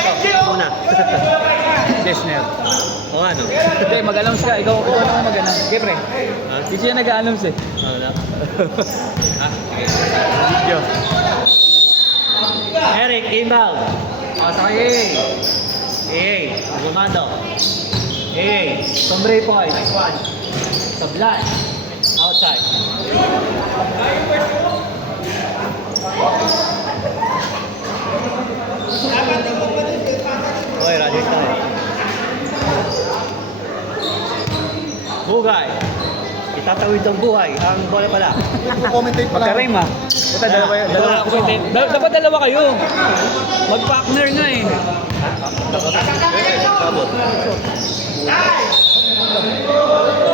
Aggressive. Una. Desner. O ano? Hindi, mag-announce ka. Ikaw naman mag-announce. Okay, pre. Hindi siya nag-announce eh. Wala. Sige. Video. Eric, inbound. Sakay. Gumando. Sombre po kayo. Sablan. Outside. Oy, Roger tayo. Bugay. Itatawid ang buhay. Ang bola pala. Commentate pala. Magka-rhyme ah. Puta, dalawa ako. Dapat dalawa kayo. Mag-partner nga eh. Sabot.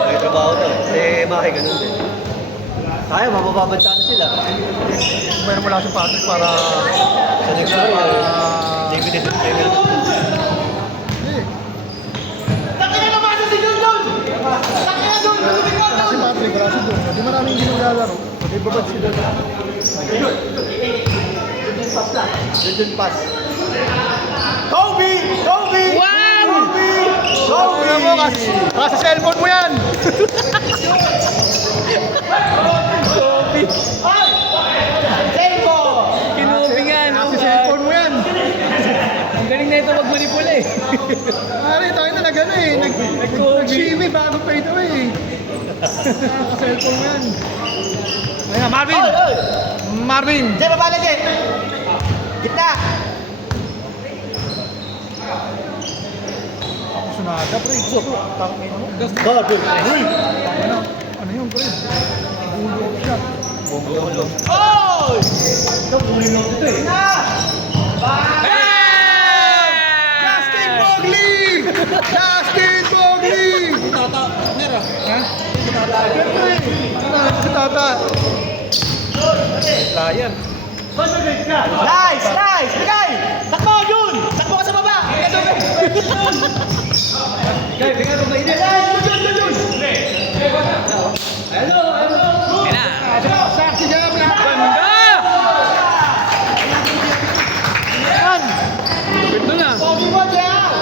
May trabaho to. Bakit ganun din. Tayo, mabababansa na sila. Mayroon mo lang si Patrick para... Sa next one, limited to premier. Si Patrick, wala si Doon. Di maraming hindi naglalaro. Di babad si Doon. Legend pass. Kobe! Wow! Kobe mo, kasi cellphone mo yan! Kinubi nga, no? Kasi cellphone mo yan! Ang galing na ito mag-manipula eh. Pare, tayo na nag-ano eh. Nag-shimmy bago pa ito eh. Naka-cellphone mo yan. Ayan, Marvin! Marvin! Diyan, babala dyan! Gitna! Ako sunada, pre. Tangin mo. Bago! Ano yun, pre? Bulok siya. Oy! Ito, kunin mo ito eh. Justin Bogley! Justin Bogley! Tata, nera. Ha? Si Tata. Layan. Nice! Bigay! Takbo, Jun! Takbo ka sa baba! Kaya, bigyan mo mainit. Jun! Yan na. Saksi dyan, pre. Ganda! Yan! Ganda na. Pogi mo, Jel!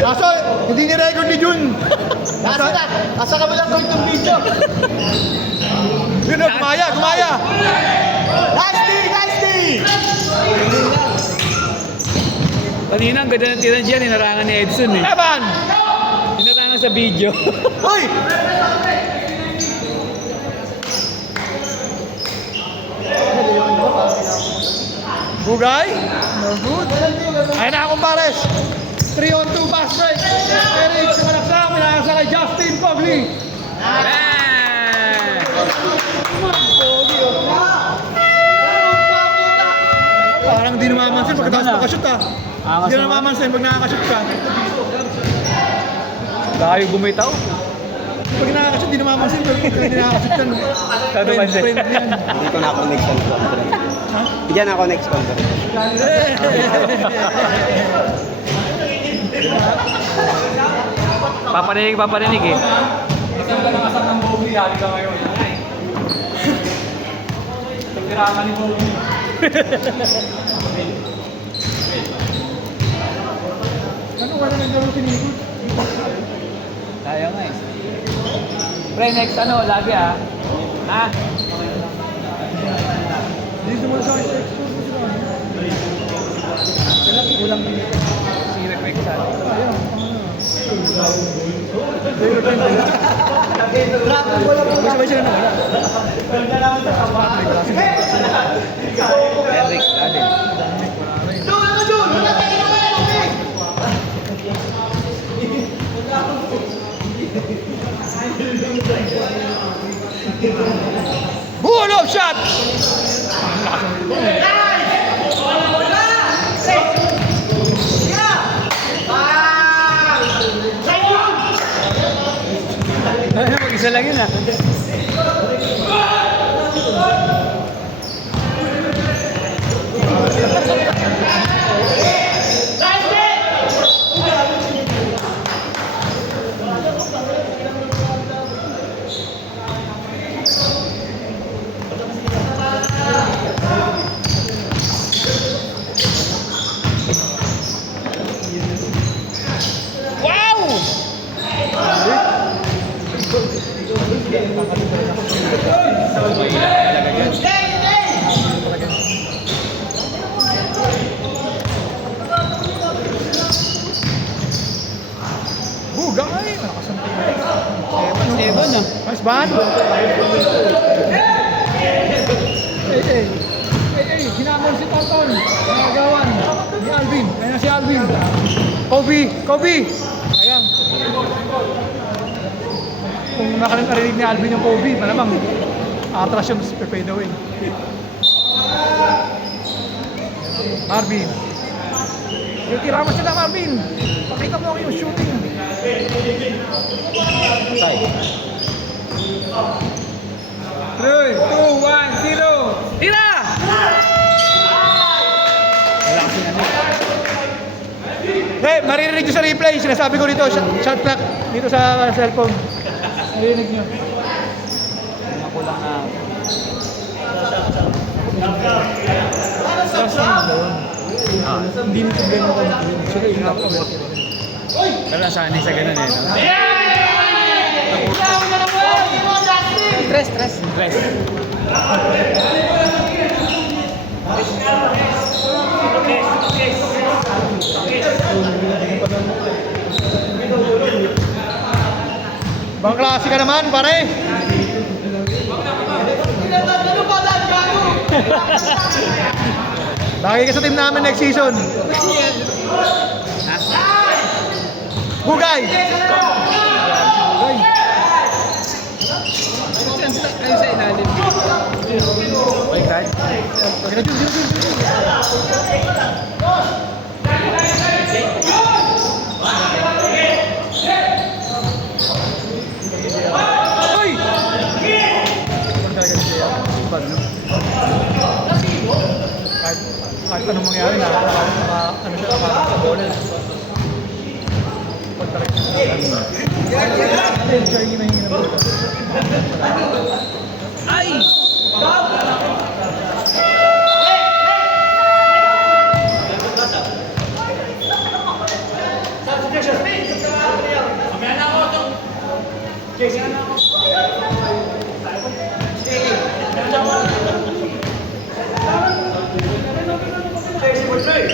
Kaso, hindi ni-record ni Jun. Nasa ka mo lang kung itong video. Yun, gumaya! Nasty! Kanina, ang ganda ng tira dyan. Inarangan ni Edson eh. Evan! Inarangan sa video. Uy! Bugay? No good. Ayun na akong pares. 3-on-2 pass break. Eric sa malaksak. Pinakasa kay Justin Bogley. Bang! Parang di namamansin pagkatapos makashoot ah. Hindi na namamansin pag nakakashoot ka. Layo bumitaw. Pag nakakashoot, di namamansin. Pag hindi nakakashoot yan. Ano ba siya? Friend yan. Hindi ko na ako next conference. Bigyan ako next conference. Paparinig eh. Isang ka nakasap ng Bogley, hali ka ngayon. Nagtirangan ni Bogley. Ano wala naglaro si Nico? Tayo nga eh. Pre, next ano, lagi ah. Ha? Dito mo sa export mo sila. Sila kulang din. Si Requek sa atin. Ayun, sabay sila na wala. Henrik, Allen. Bulog shot! Mag-isa lang yun ah. Hinamon si Tonton. Nagagawan ni Alvin. Ayan na si Alvin. Kobe. Ayan. Kung nakarinig ni Alvin yung Kobe, malamang atras yung fade away. Marvin. Yung tiramas sila, Marvin. Pakita mo yung shooting. Side. 3, 2, 1, 0. Tira! Wala kasing ano. Hey, maririnig nyo sa replay. Sinasabi ko dito, shot clock dito sa cellphone. Maririnig nyo. Hindi ako lang na... Hindi nito ganun ko. Sila yung napakabot. Pero nasanay sa ganun eh. No? Stress. Stress. Bang klase ka naman, pare. Lagi ka sa team namin next season. Bugay! Ayun sa ilalim. Wait, guys. Hoy! Kahit anong mangyari na, ano siya, sa bola. Pagtarik siya. Siya yung hinahingi ng bola. Ay! Kita eh.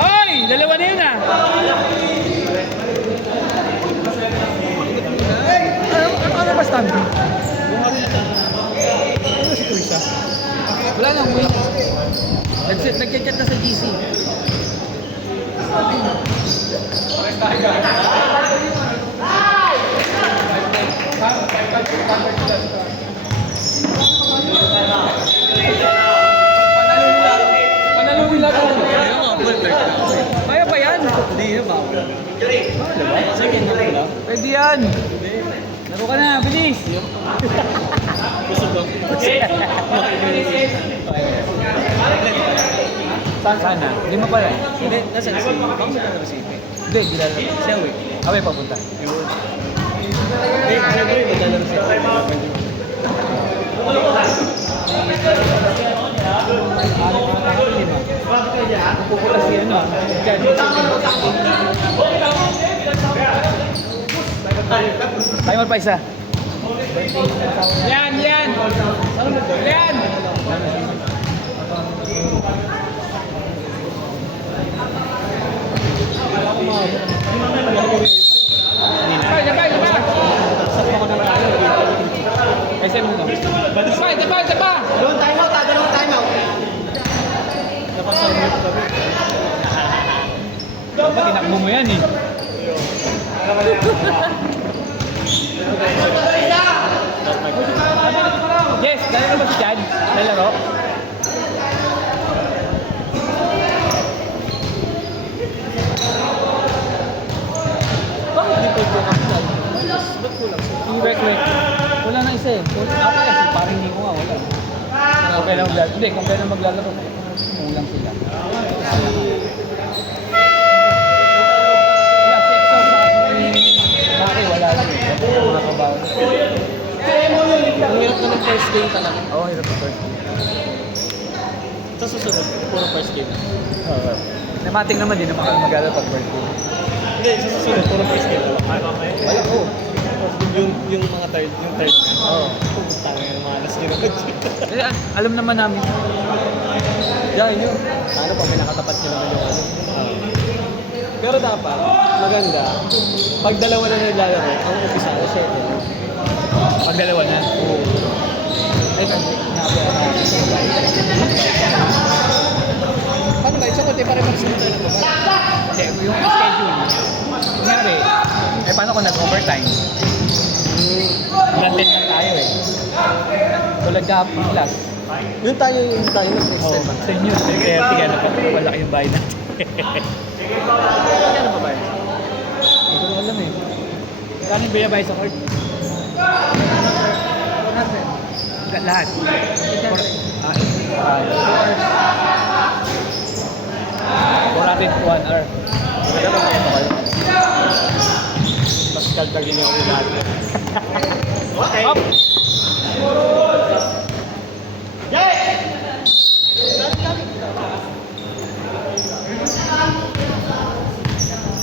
Ay! Dalawa na yun ah! Ano ba standing? Ano si Teresa? Wala nang win. Nag-chat na sa GC. Panalungin lang ako. Kaya ba yan? Hindi yun ba? Second na lang. Pwede yan. Laro ka na, bilis. Saan na? Hindi mo pala. Hindi, nasa si Bang sa Recife. Hindi, gilala. Siya, wait. Away papunta. Hindi, siyempre, maglalaro siya. Pupula si ano. Tayo pa isa. Yan! Yan! Sabay! SM mo. Sabay! Dalawang time out. Napasal mo kami. Dapat tinakbo mo yan eh. Yes, lalaro ba si Chad? Lalaro? Bakit di pwede ka kapitad? Ba't kulang siya? Yung rec. Wala na isa eh. Ako kasi parang hindi ko nga wala. Kung kailan maglalaro. Hindi, kung kailan maglalaro. Kulang sila. Wala si Exo sa kasi wala rin eh. Mga kabago. ako. Ang hirap na ng first game talaga. Oo, hirap na first. Sa susunod, puro first game. Oo. Namating naman, di naman kami mag-alala pag first game. Hindi, sa susunod, puro first game. Wala ko. Yung mga third, yung third na. Oo. Pumunta nga yung mga alas nyo. Alam naman namin. Diyan yun. Paano pa, may nakatapat nyo naman yung ano. Pero dapat, maganda, pag dalawa na naglalaro, ang umpisa na siya. Pag dalawa na. Oo. Ay, kasi nakapaya na. Paano ba? Isa ko, di pa rin magsimula na ba? Hindi, yung schedule. Kunyari, paano kung nag-overtime? Ilan lang tayo eh. Tulad ka, class. Yung tayo nag-extend man. Sa inyo, 30 ano pa, malaki yung bahay natin. Ano ba ba yun? Hindi ko alam eh. Kano yung binabay sa court? Lahat. 4 hours. 1 hour. Ano ba kaya ito kayo? Mas kaltagin niyo ako lahat. Okay. Up!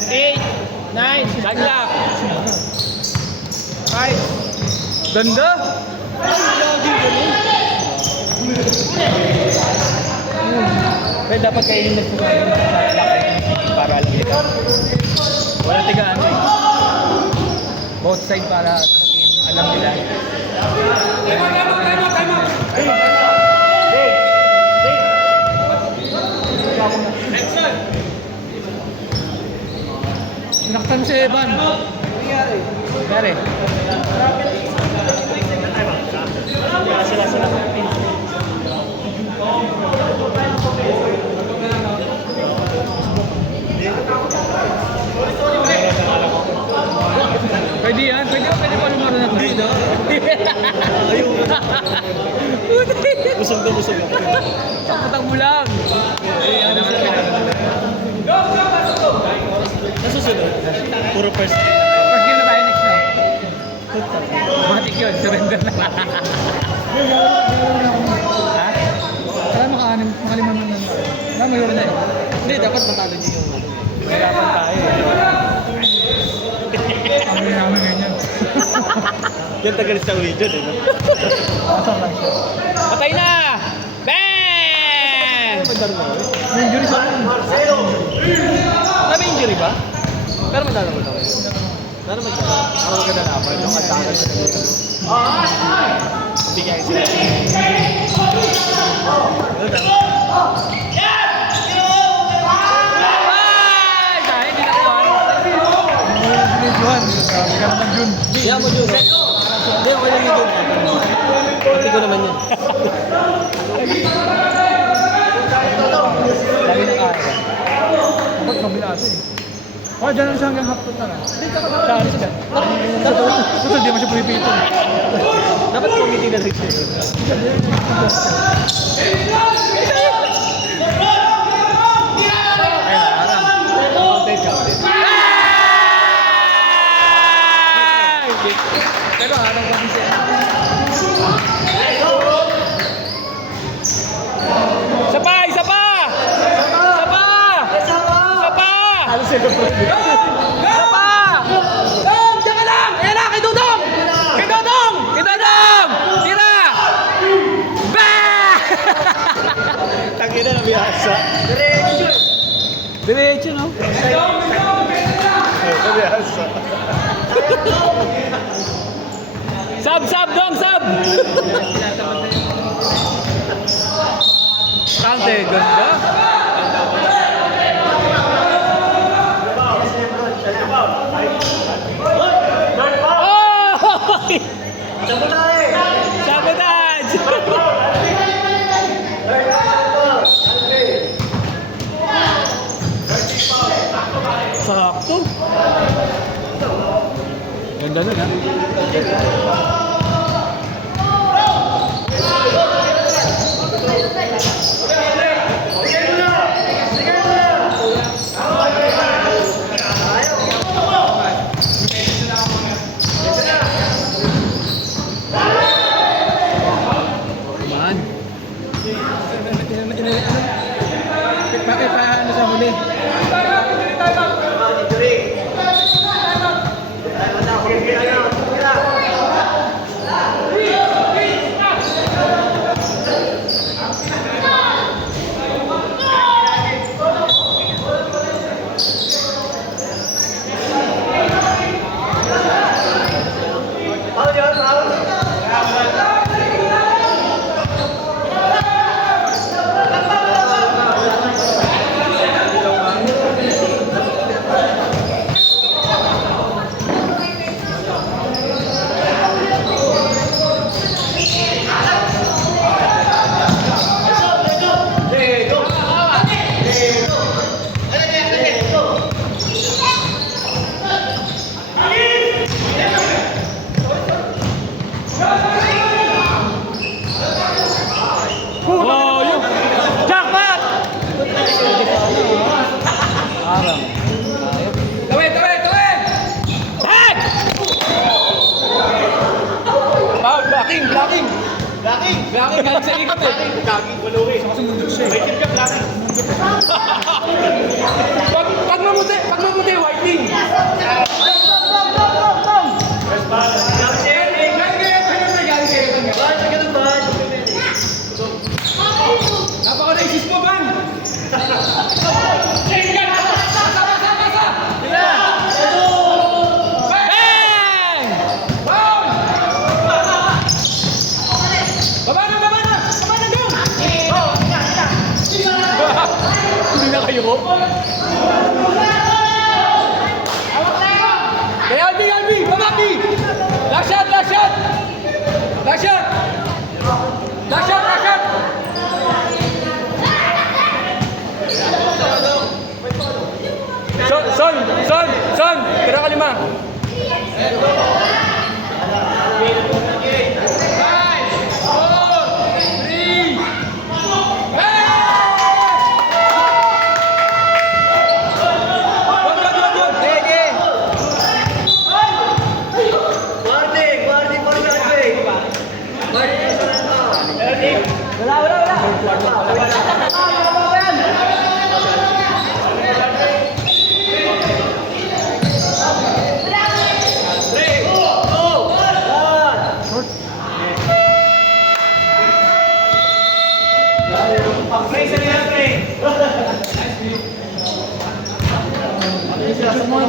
Eight, 9, sagla. 5. Ganda! Pero dapat kayo yung nagsusunod para alam nila. Wala tigaan eh. Both side para sa team alam nila. Sinaktan si Evan. Nangyari. Sila. Pwede yan. Pwede pa lumaro na to. Ayun. Busog na. Sakotang mo lang. Nasusunod, puro first game. First game na tayo next na. Matik yun. Surrender na. Ha? Kaya makalima man lang. Mayroon na eh. Hindi, dapat matalo niyo yung ano. Mahirapan tayo eh. Ang namin ganyan. Yan tagal sa region eh. Asang lang siya. Patay na! Bang! May injury sa akin. May injury ba? Pero madala mo tayo. Pero maganda. Ako maganda na ako. Yung katagal sa kanila. Bigyan sila. Ay! Dahil di nakuha. Juan, sabi ka naman Jun. Hindi mo Jun. Hindi, okay lang yun. Pati ko naman yun. Dahil na kaya. Dapat kabilasa eh. Oh, dyan lang siya hanggang half na lang. Sa alis ka. Total, di mo siya pumipito. Dapat committee na rin siya. Pero anong kasi siya? Isa pa! Isa pa! Ano sila bro? Isa pa! Dong! Diyan ka lang! Ayan na! Kay Dudong! Tira! Bah! Tangina na biyasa. Diretso, no? Biyasa. Sub, Dong! Sub! Kante, ganda! Oh! Sabotage! Sakto! Ganda nun, ha? Blacking, galing sa ikot eh. Blacking, waluri. Saka sa mundo siya. May tip ka, blacking. Pag mamuti, whiting. Napaka-racist mo, Ban! Bang! Baba na, go! Hindi na kayo ko? Kaya Albi! Baba, Albi! Last shot! Son! Kira ka lima.